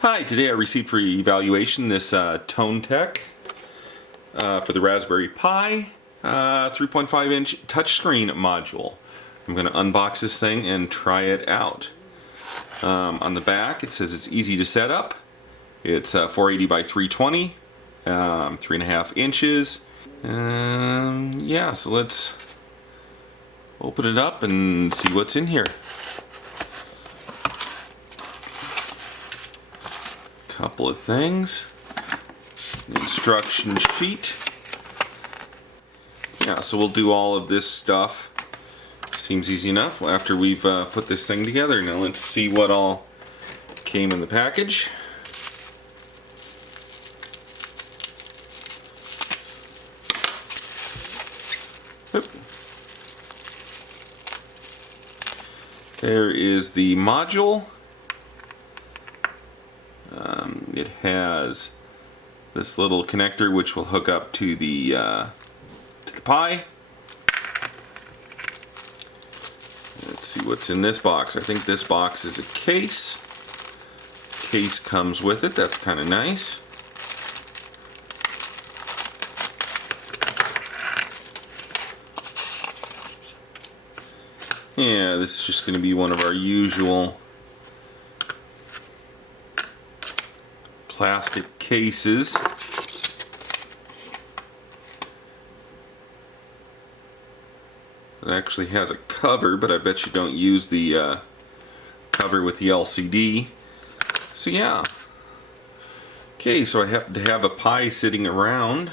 Hi, today I received for evaluation this tontec for the Raspberry Pi 3.5-inch touchscreen module. I'm going to unbox this thing and try it out. On the back it says it's easy to set up. It's 480 by 320, 3.5 inches. Yeah, so let's open it up and see what's in here. Couple of things. The instruction sheet. Yeah, so we'll do all of this stuff. Seems easy enough after we've put this thing together. Now let's see what all came in the package. Oop. There is the module. It has this little connector which will hook up to the Pi. Let's see what's in this box. I think this box is a case. Case comes with it. That's kind of nice. Yeah, this is just going to be one of our usual plastic cases. It actually has a cover, but I bet you don't use the cover with the LCD. So yeah. Okay, so I happen to have a Pi sitting around.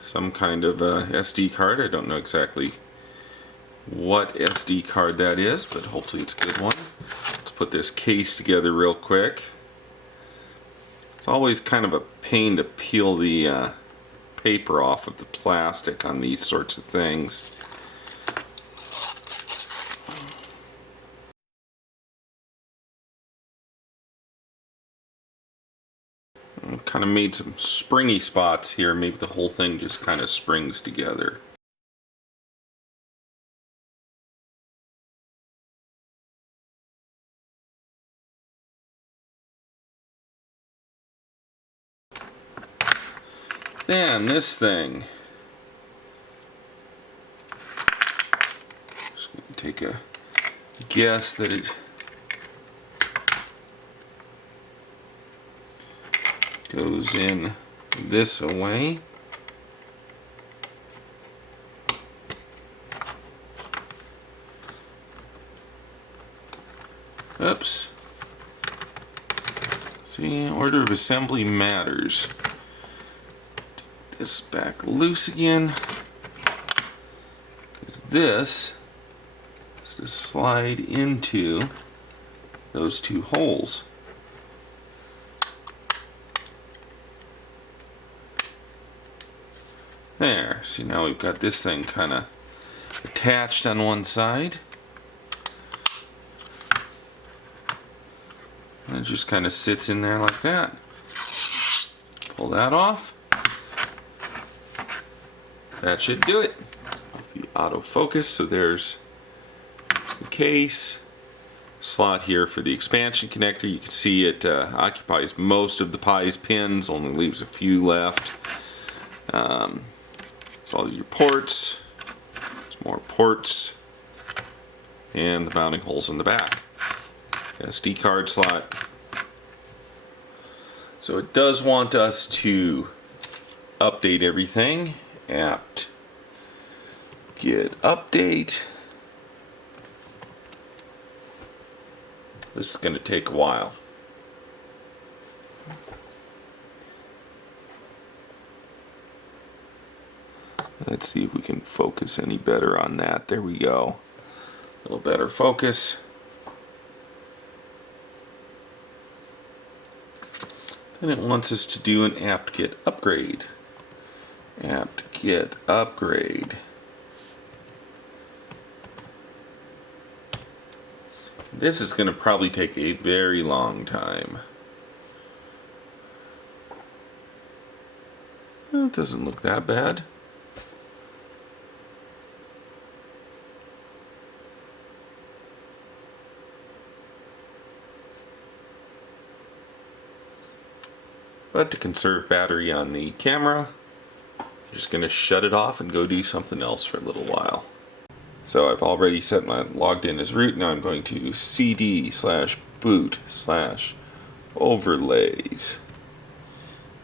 Some kind of SD card. I don't know exactly what SD card that is, but hopefully it's a good one. Let's put this case together real quick. It's always kind of a pain to peel the paper off of the plastic on these sorts of things. I've kind of made some springy spots here. Maybe the whole thing just kind of springs together. Then this thing. Just going to take a guess that it goes in this way. Oops. See, order of assembly matters. Take this back loose again. Because this is to slide into those two holes. There. See, now we've got this thing kind of attached on one side. And it just kind of sits in there like that. Pull that off. That should do it. Off the autofocus. So there's the case. Slot here for the expansion connector. You can see it occupies most of the Pi's pins, only leaves a few left. It's all your ports. There's more ports. And the mounting holes in the back. SD card slot. So it does want us to update everything. Apt get update. This is going to take a while. Let's see if we can focus any better on that. There we go. A little better focus. Then it wants us to do an apt-get upgrade. Apt-get upgrade. This is going to probably take a very long time. Well, it doesn't look that bad. but to conserve battery on the camera, I'm just going to shut it off and go do something else for a little while. So I've already set my logged in as root. Now I'm going to cd/boot/overlays,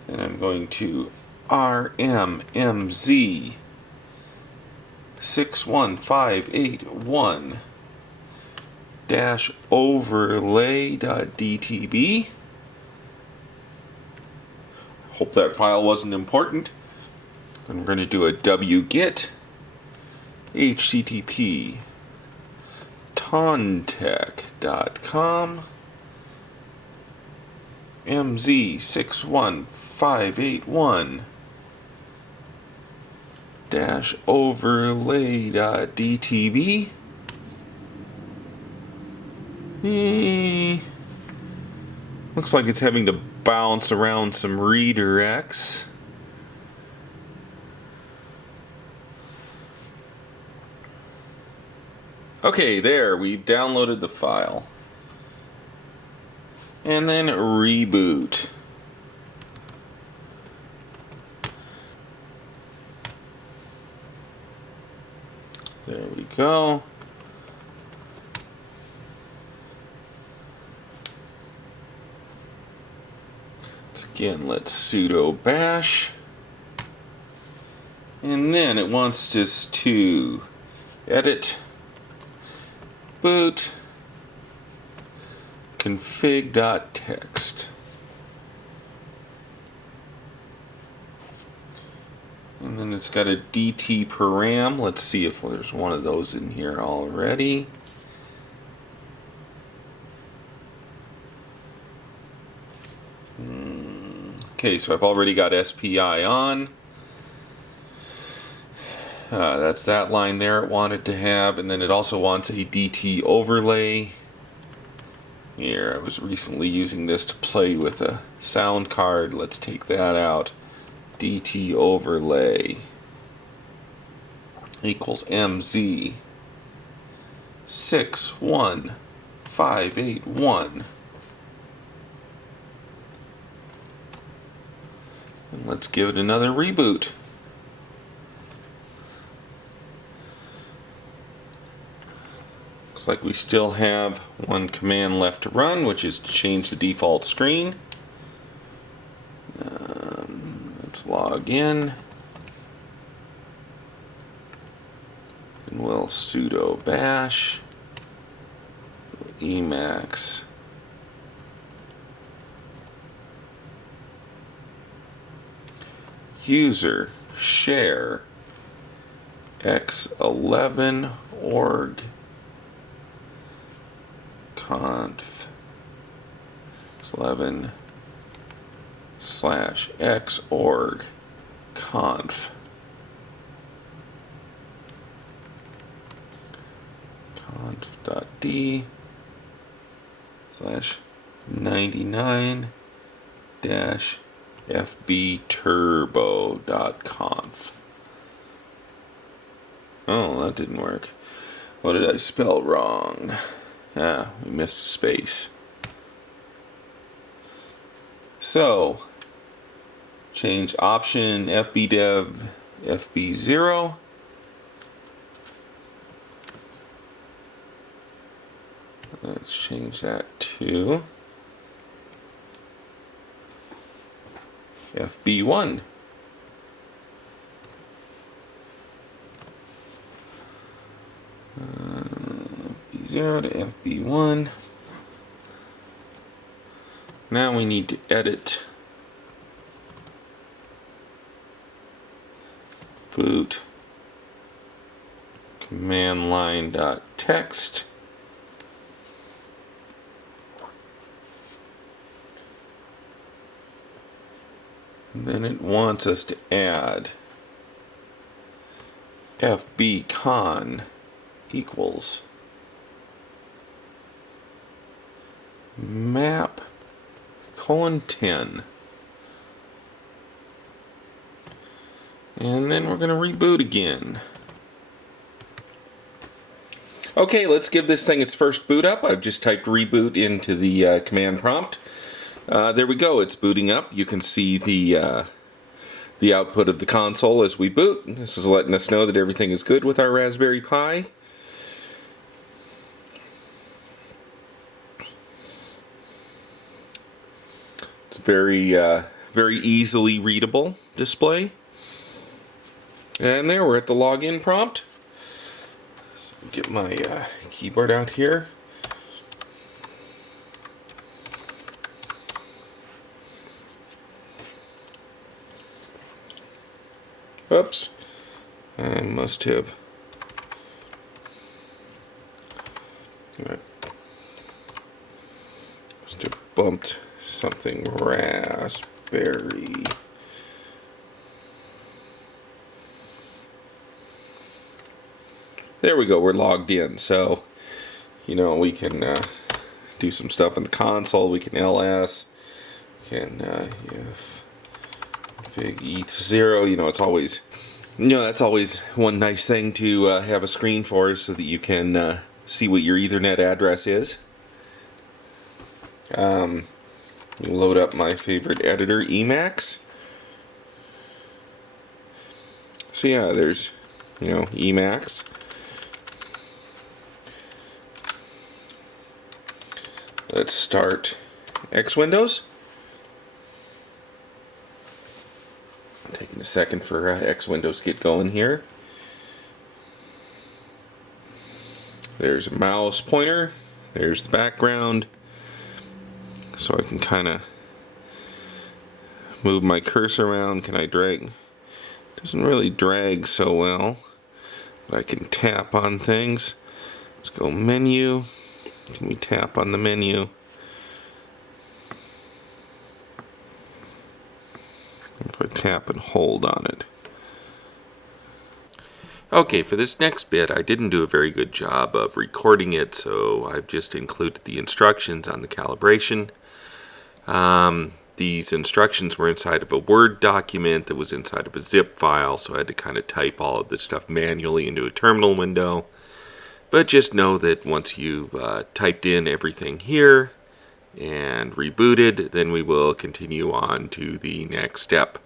and I'm going to rmmz 61581 overlay.dtb. Hope that file wasn't important. And we're going to do a wget http tontec.com mz61581 overlay.dtb. Looks like it's having to bounce around some redirects. Okay, there, we've downloaded the file. And then reboot. There we go. So again, let's sudo bash. And then it wants us to edit, boot, config.txt. And then it's got a DT param. Let's see if there's one of those in here already. Okay, so I've already got SPI on. That's that line there it wanted to have, and then it also wants a DT overlay. Here, I was recently using this to play with a sound card. Let's take that out. DT overlay equals MZ 61581. And let's give it another reboot. Looks like we still have one command left to run, which is to change the default screen. Let's log in. And we'll sudo bash emacs user share x11 org conf x11 /x org conf conf.d /99-fbturbo.conf. Oh, that didn't work. What did I spell wrong? We missed a space. So, change option fbdev fb0. Let's change that to FB1. FB0 to FB1. Now we need to edit boot command line.txt. And then it wants us to add fbcon equals map :10. And then we're going to reboot again. Okay, let's give this thing its first boot up. I've just typed reboot into the command prompt. There we go, it's booting up. You can see the output of the console as we boot. This is letting us know that everything is good with our Raspberry Pi. It's very easily readable display. And there, we're at the login prompt. So get my keyboard out here. Oops, I must have bumped something. Raspberry. There we go, we're logged in. So, you know, we can do some stuff in the console. We can ls, we can fig eth0. You know, it's always, you know, that's always one nice thing to have a screen for, so that you can see what your Ethernet address is. Load up my favorite editor, Emacs. So yeah, there's, you know, Emacs. Let's start X Windows. Taking a second for X Windows to get going here. There's a mouse pointer. There's the background. So I can kind of move my cursor around. Can I drag? Doesn't really drag so well, but I can tap on things. Let's go menu. Can we tap on the menu? If I tap and hold on it. Okay, for this next bit, I didn't do a very good job of recording it, so I've just included the instructions on the calibration. These instructions were inside of a Word document that was inside of a zip file, so I had to kind of type all of this stuff manually into a terminal window. But just know that once you've typed in everything here and rebooted, then we will continue on to the next step.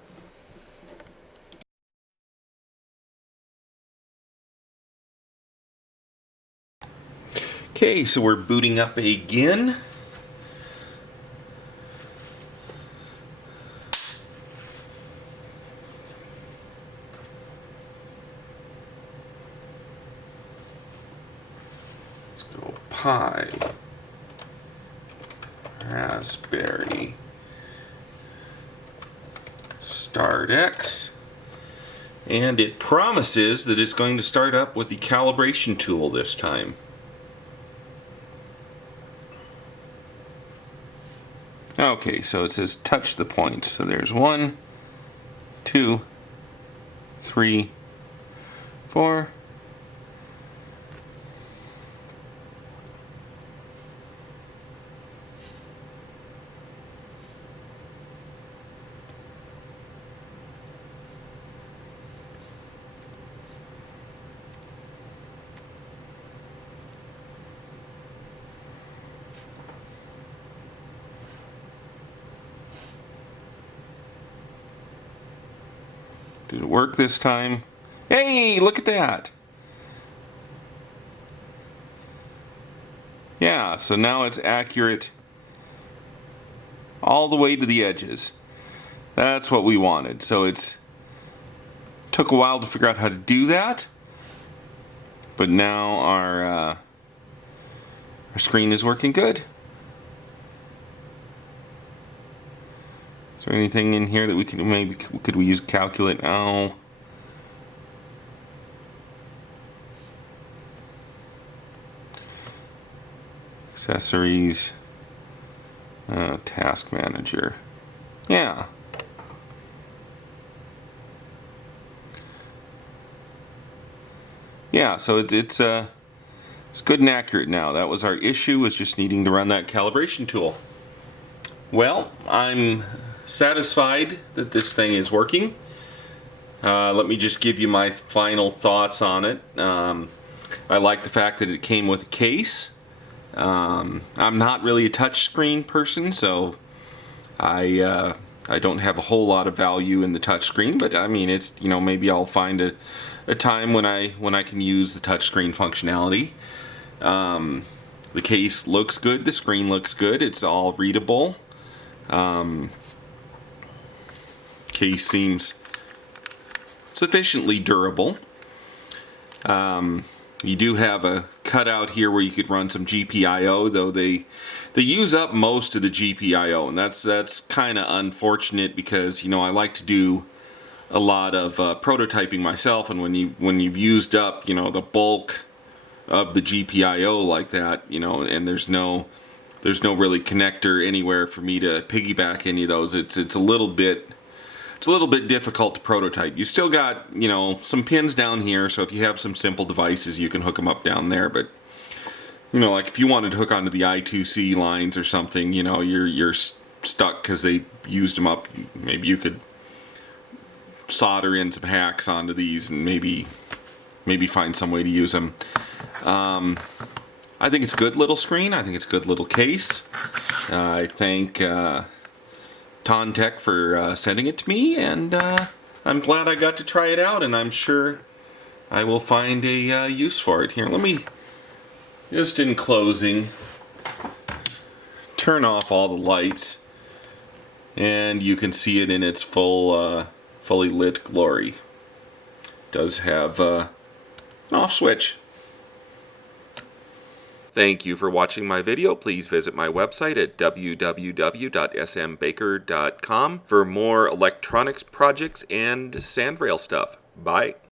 Okay, so we're booting up again. Let's go Pi, Raspberry, Start X, and it promises that it's going to start up with the calibration tool this time. Okay, so it says touch the points. So there's 1, 2, 3, 4. Did it work this time? Hey, look at that! Yeah, so now it's accurate all the way to the edges. That's what we wanted. So it's took a while to figure out how to do that, but now our screen is working good. Is there anything in here that we can maybe could we use calculate? Oh. Accessories. Task manager. Yeah. Yeah, so it's good and accurate now. That was our issue, was just needing to run that calibration tool. Well, I'm satisfied that this thing is working. Let me just give you my final thoughts on it. I like the fact that it came with a case. I'm not really a touchscreen person, so I don't have a whole lot of value in the touchscreen, but I mean, it's, you know, maybe I'll find a time when I can use the touchscreen functionality. The case looks good, the screen looks good, it's all readable. Case seems sufficiently durable. You do have a cutout here where you could run some GPIO, though they use up most of the GPIO, and that's kind of unfortunate because, you know, I like to do a lot of prototyping myself, and when you've used up, you know, the bulk of the GPIO like that, you know, and there's no really connector anywhere for me to piggyback any of those, it's a little bit difficult to prototype. You still got, you know, some pins down here, so if you have some simple devices, you can hook them up down there. But, you know, like if you wanted to hook onto the I2C lines or something, you know, you're stuck because they used them up. Maybe you could solder in some hacks onto these and maybe find some way to use them. I think it's a good little screen. I think it's a good little case. I thank tontec for sending it to me, and I'm glad I got to try it out, and I'm sure I will find a use for it. Here, let me, just in closing, turn off all the lights, and you can see it in its fully lit glory. It does have an off switch. Thank you for watching my video. Please visit my website at www.smbaker.com for more electronics projects and sandrail stuff. Bye.